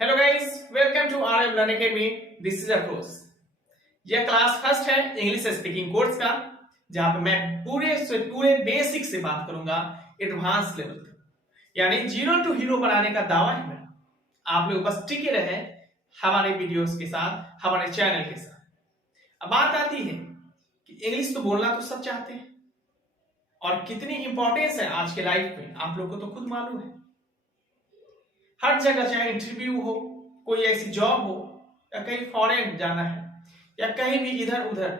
Hello guys, welcome to RM learn academy. This is Afroz. यह class first है English speaking course का, जहां पे मैं पूरे बेसिक से बात करूंगा एडवांस लेवल तक, यानी जीरो टू हीरो बनाने का दावा है मेरा। आप लोग बस टिके रहे हमारे वीडियोस के साथ, हमारे चैनल के साथ। अब बात आती है कि इंग्लिश तो बोलना तो सब चाहते हैं, और कितनी इंपॉर्टेंस है आज के लाइफ में आप लोग को तो खुद मालूम है। हर जगह, चाहे इंटरव्यू हो, कोई ऐसी जॉब हो, या कहीं फॉरेन जाना है, या कहीं भी इधर उधर,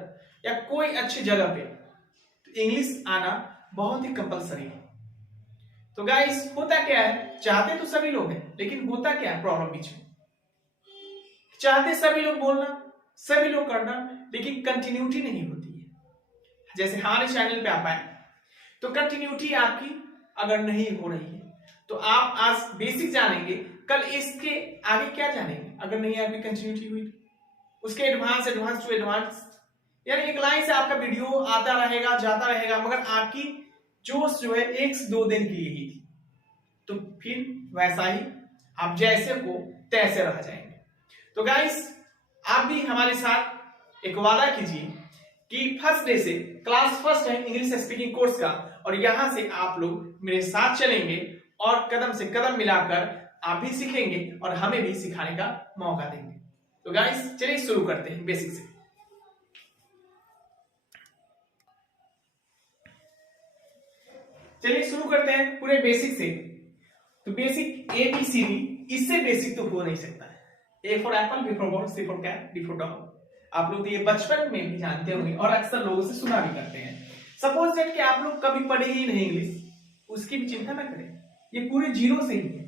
या कोई अच्छी जगह पे, तो इंग्लिश आना बहुत ही कंपलसरी है। तो गाइस, होता क्या है, चाहते तो सभी लोग हैं, लेकिन होता क्या है प्रॉब्लम बीच में, चाहते सभी लोग बोलना, सभी लोग करना, लेकिन कंटिन्यूटी नहीं होती है। जैसे हमारे चैनल पे आप आए तो कंटिन्यूटी आपकी अगर नहीं हो रही है तो आप आज बेसिक जानेंगे, कल इसके आगे क्या जानेंगे अगर नहीं आपकी कंटिन्यूटी हुई तो उसके एडवांस टू एडवांस, यानी एक लाइन से आपका वीडियो आता रहेगा, जाता रहेगा, मगर आपकी जोश जो है 1 से 2 दिन के लिए ही थी, तो फिर वैसा ही आप जैसे को तैसे रह जाएंगे। तो गाइस, आप भी हमारे साथ एक वादा कीजिए कि फर्स्ट डे से क्लास फर्स्ट है इंग्लिश स्पीकिंग कोर्स का, और यहां से आप लोग मेरे साथ चलेंगे और कदम से कदम मिलाकर आप भी सीखेंगे और हमें भी सिखाने का मौका देंगे। तो गाइस, चलिए शुरू करते हैं बेसिक से। चलिए शुरू करते हैं पूरे बेसिक से। तो बेसिक ABCD, इससे बेसिक तो हो नहीं सकता है। A for apple, B for ball, C for cat, D for dog. आप लोग तो ये बचपन में भी जानते होंगे और अक्सर लोगों से सुना भी करते हैं। सपोज दैट कि आप लोग कभी पढ़े ही नहीं इंग्लिश, उसकी भी चिंता ना करें, ये पूरे जीरो से ही है।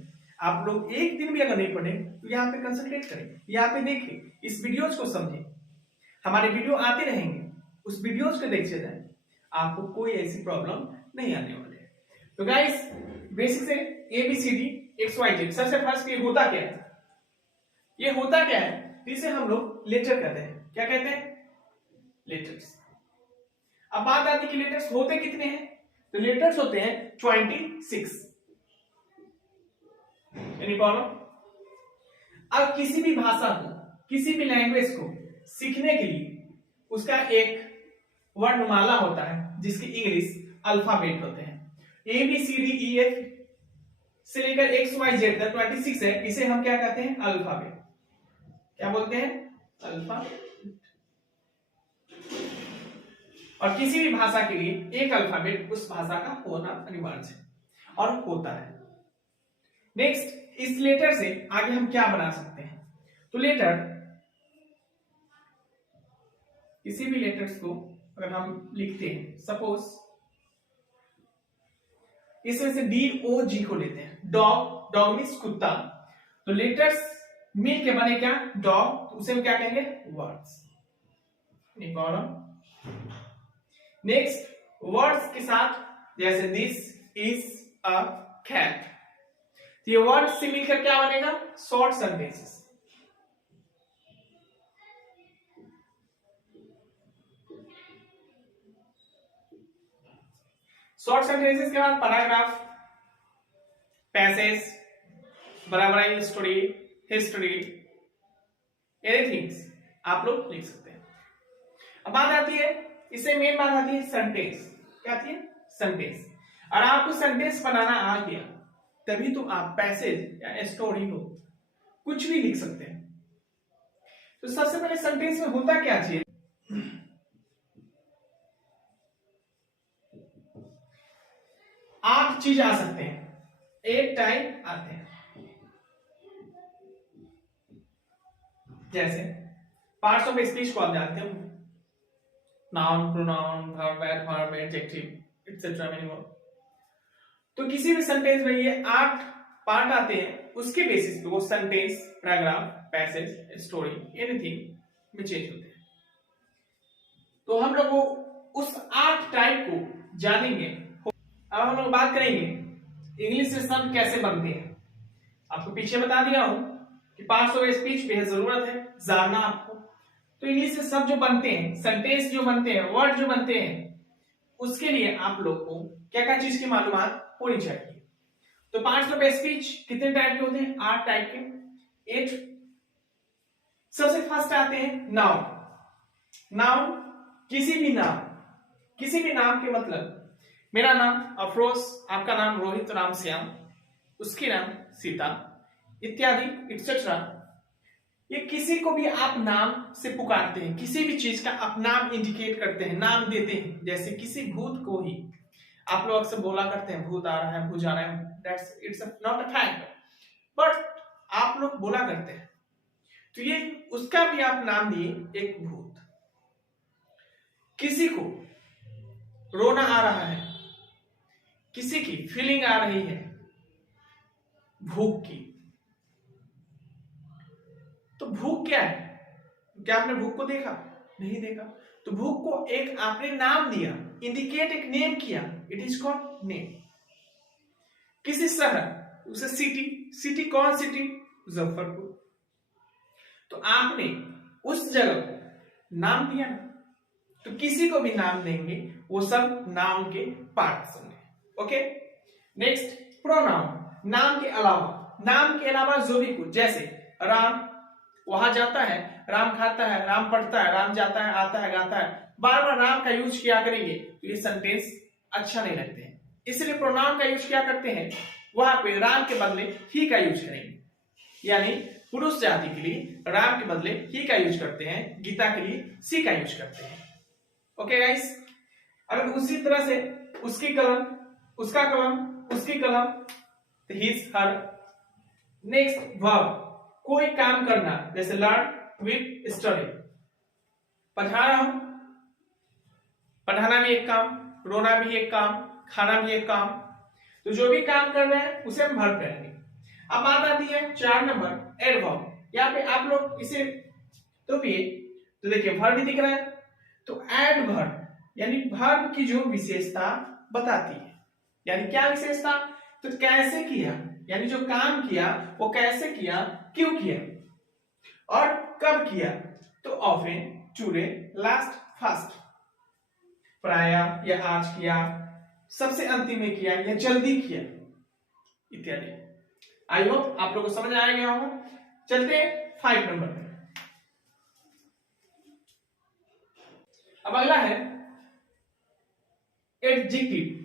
आप लोग एक दिन भी अगर नहीं पढ़े तो यहाँ पे कंसंट्रेट करें, यहाँ पे देखें, इस वीडियोज को समझें, हमारे वीडियो आते रहेंगे, उस वीडियोज को देखते जाए, आपको कोई ऐसी प्रॉब्लम नहीं आने वाली है। तो गाइस, बेसिक से ABCD XYZ, सबसे फर्स्ट ये होता क्या है, ये होता क्या है, इसे हम लोग लेटर कहते हैं। क्या कहते हैं? लेटर्स। अब बात आती है कि लेटर्स होते कितने हैं, तो लेटर्स होते हैं 26। Any problem? अब किसी भी भाषा को, किसी भी लैंग्वेज को सीखने के लिए उसका एक वर्णमाला होता है, जिसकी इंग्लिश अल्फाबेट होते हैं। ABCDEF से लेकर XYZ तक 26 है, इसे हम क्या कहते हैं? अल्फाबेट। क्या बोलते हैं? अल्फाबेट। और किसी भी भाषा के लिए एक अल्फाबेट उस भाषा का होना अनिवार्य है और होता है। नेक्स्ट, इस लेटर से आगे हम क्या बना सकते हैं, तो लेटर, किसी भी लेटर्स को अगर हम लिखते हैं, सपोज इसमें से DOG को लेते हैं, डॉग, डॉग मीन्स कुत्ता, तो लेटर्स मिल के बने क्या? डॉग, तो उसे हम क्या कहेंगे? वर्ड्स। नेक्स्ट, वर्ड्स के साथ जैसे दिस इज अ कैट, तो ये वर्ड से मिलकर क्या बनेगा? Short sentences. शॉर्ट सेंटेंसेस के बाद पैराग्राफ, पैसेज, बराबराई, स्टोरी, हिस्ट्री, एनीथिंग आप लोग लिख सकते हैं। अब बात आती है, इससे मेन बात आती है सेंटेंस। क्या आती है? सेंटेंस। और आपको सेंटेंस बनाना आ गया तभी तो आप पैसेज या स्टोरी हो कुछ भी लिख सकते हैं। तो सबसे पहले सेंटेंस में होता क्या चाहिए, 8 चीज आ सकते हैं, 8 टाइप आते हैं। जैसे पार्ट्स ऑफ स्पीच को आप जानते हो, noun, pronoun, verb, adjective etcetera, many more. तो किसी भी सेंटेंस में ये 8 पार्ट आते हैं, उसके बेसिस पे वो sentence, paragraph, passage, story, anything में चेंज होते हैं। तो हम लोग उस 8 टाइप को जानेंगे। अब हम लोग बात करेंगे इंग्लिश से शब्द कैसे बनते हैं। आपको पीछे बता दिया हूं कि पार्ट्स ऑफ स्पीच बेहद जरूरत है जानना आपको। तो इंग्लिश से शब्द जो बनते हैं, सेंटेंस जो बनते हैं, वर्ड जो बनते हैं, उसके लिए आप लोग को क्या क्या चीज की मालूमात होनी चाहिए। तो पार्ट्स ऑफ स्पीच कितने टाइप के होते हैं? 8 टाइप के। इट। सबसे फर्स्ट आते हैं नाउन। नाउन किसी भी नाम के मतलब, मेरा नाम अफरोज, आपका नाम रोहित राम श्याम, उसकी नाम सीता इत्यादि एक्सेट्रा। ये किसी को भी आप नाम से पुकारते हैं, किसी भी चीज का आप नाम इंडिकेट करते हैं, नाम देते हैं। जैसे किसी भूत को ही आप लोग अक्सर बोला करते हैं भूत आ रहा है, भूत जा रहा है, that's it's not a fact, but आप लोग बोला करते हैं। तो ये उसका भी आप नाम दिए, एक भूत। किसी को रोना आ रहा है, किसी की फीलिंग आ रही है भूख की, तो भूख क्या है? क्या आपने भूख को देखा? नहीं देखा। तो भूख को एक आपने नाम दिया, इंडिकेट एक नेम किया, इट इज कॉल्ड नेम। किसी शहर, उसे सिटी, सिटी कौन सिटी? मुजफ्फरपुर। तो आपने उस जगह को नाम दिया ना, तो किसी को भी नाम देंगे वो सब नाम के पार्ट्स होंगे। Okay, next pronoun. नाम के अलावा जो भी कुछ, जैसे राम वहां जाता है, राम खाता है, राम पढ़ता है, राम जाता है, आता है, गाता है, बार बार राम का यूज किया करेंगे तो ये सेंटेंस अच्छा नहीं लगते हैं। इसलिए प्रोनाउन का यूज क्या करते हैं, वहां पे राम के बदले ही का यूज करेंगे। यानी पुरुष जाति के लिए राम के बदले ही का यूज करते हैं, गीता के लिए सी का यूज करते हैं। ओके गाइस, अगर उसी तरह से उसकी कलम, उसका कलम, उसकी कलम, तो हिज हर। नेक्स्ट वर्ब, कोई काम करना, जैसे लर्न विद स्टडी, पढ़ा रहा हूं, पढ़ाना भी एक काम, रोना भी एक काम, खाना भी एक काम। तो जो भी काम कर रहे हैं उसे हम वर्ब करेंगे। अब बात आती है 4 नंबर एडवर्ब। यहाँ पे आप लोग इसे तो देखिए वर्ब भी दिख रहा है, तो एडवर्ब यानी वर्ब की जो विशेषता बताती है। यानी क्या विशेषता? तो कैसे किया, यानी जो काम किया वो कैसे किया, क्यों किया और कब किया। तो ऑफन, टुडे, लास्ट, फास्ट, प्रायः या आज किया, सबसे अंतिम में किया या जल्दी किया इत्यादि। आई होप आप लोगों को समझ आ गया होगा। चलते 5 नंबर पे। अब अगला है एडजेक्टिव।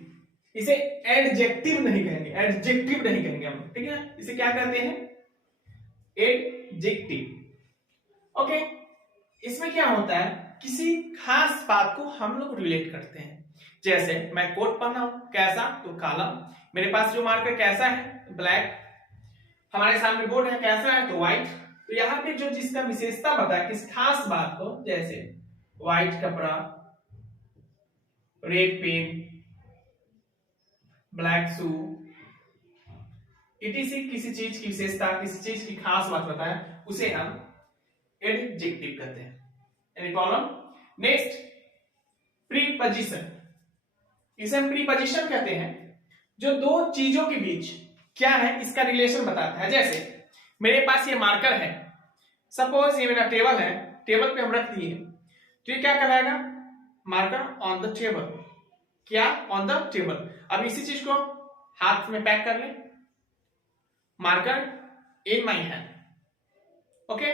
इसे एडजेक्टिव नहीं कहेंगे, एडजेक्टिव नहीं कहेंगे हम, ठीक है। इसे क्या कहते हैं? एडजेक्टिव। ओके, इसमें क्या होता है, किसी खास बात को हम लोग रिलेट करते हैं। जैसे मैं कोट पहना हूं, कैसा? तो काला। मेरे पास जो मार्कर कैसा है? ब्लैक। हमारे सामने बोर्ड है, कैसा है? तो व्हाइट। तो यहाँ पे जो जिसका विशेषता बताया किस खास बात को, जैसे व्हाइट कपड़ा, red pen, black shoe, etc, किसी चीज की विशेषता, किसी चीज की खास बात बताया, उसे हम एडजेक्टिव कहते हैं। Any problem? Next preposition. इसे हम प्रीपोजिशन कहते हैं, जो दो चीजों के बीच क्या है इसका रिलेशन बताता है। जैसे मेरे पास ये मार्कर है, सपोज ये मेरा टेबल है, टेबल पे हम रख दिए, तो ये क्या कहलाएगा? Marker on the table. क्या? On the table. अब इसी चीज को हाथ में पैक कर ले, marker in my hand. Okay,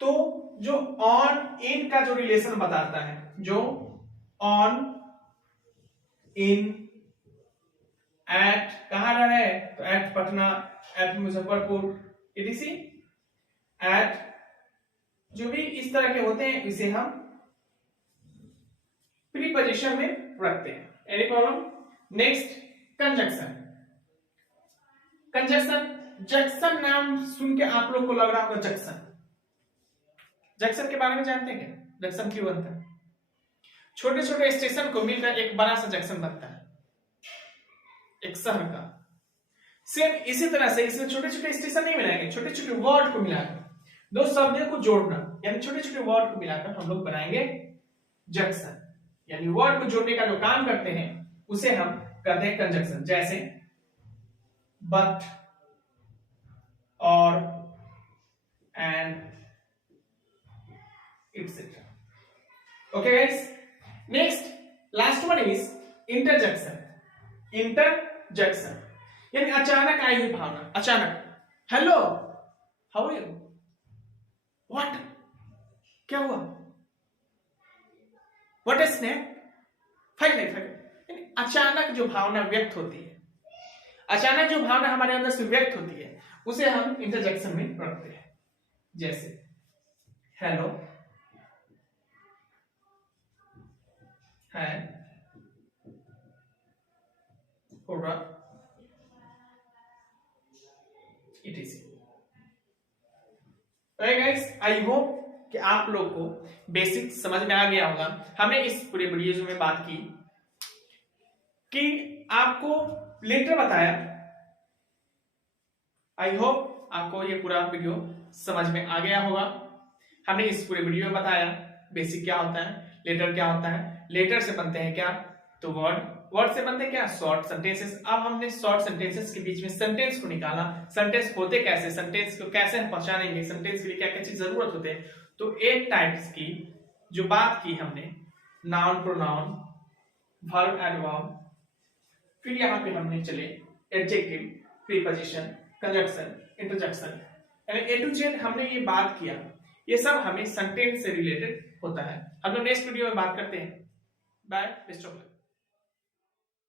तो जो ऑन इन का जो रिलेशन बताता है, जो ऑन इन, एट कहां रह रहे, तो at Patna, at Muzaffarpur, etc, at, जो भी इस तरह के होते हैं इसे हम प्रीपोजिशन में रखते हैं। Any problem? Next conjunction. Conjunction, junction नाम सुन के आप लोग को लग रहा होगा जंक्शन। जंक्शन के बारे में जानते हैं क्या? जंक्शन क्यों बनता है? छोटे छोटे स्टेशन को मिलकर एक बड़ा सा जंक्शन बनता है एक शहर का। सेम इसी तरह से इसमें छोटे छोटे स्टेशन नहीं मिलाएंगे, छोटे छोटे वर्ड को मिलाकर, दो शब्दों को जोड़ना, यानी छोटे छोटे वर्ड को मिलाकर हम लोग बनाएंगे जंक्शन। यानी वर्ड को जोड़ने का जो काम करते हैं उसे हम कहते हैं कंजक्शन। जैसे बट, और, and, etc. Okay guys, next last one is interjection. Interjection यानी अचानक आई हुई भावना। अचानक hello, how are you, what, क्या हुआ, व्हाट इज स्नैप, अचानक जो भावना व्यक्त होती है, अचानक जो भावना हमारे अंदर से व्यक्त होती है, उसे हम इंटरजेक्शन में रखते हैं। जैसे हेलो, है, होगा, it is. Guys, I hope कि आप लोग को बेसिक समझ में आ गया होगा। हमने इस पूरे वीडियो में बात की कि आपको लेटर बताया। आई होप आपको ये पूरा वीडियो समझ में आ गया होगा। हमने इस पूरे वीडियो में बताया बेसिक क्या होता है, लेटर क्या होता है, लेटर से बनते हैं क्या, तो वर्ड, वर्ड से बनते हैं क्या, शॉर्ट सेंटेंसेस। अब हमने शॉर्ट सेंटेंसेस के बीच में सेंटेंस को निकाला, सेंटेंस होते कैसे, सेंटेंस को कैसे हम पहचानेंगे, सेंटेंस के लिए क्या क्या चीज जरूरत होते हैं। तो 8 टाइप्स की जो बात की हमने, नाउन, प्रोनाउन, वर्ब, एडवर्ब, फिर यहां पे हमने चले एडजेक्टिव, प्रीपोजिशन, कंजंक्शन, इंटरजेक्शन, यानी ए टू जेड हमने ये बात किया। ये सब हमें सेंटेंस से रिलेटेड होता है। हम लोग नेक्स्ट वीडियो में बात करते हैं। Bye, best of luck.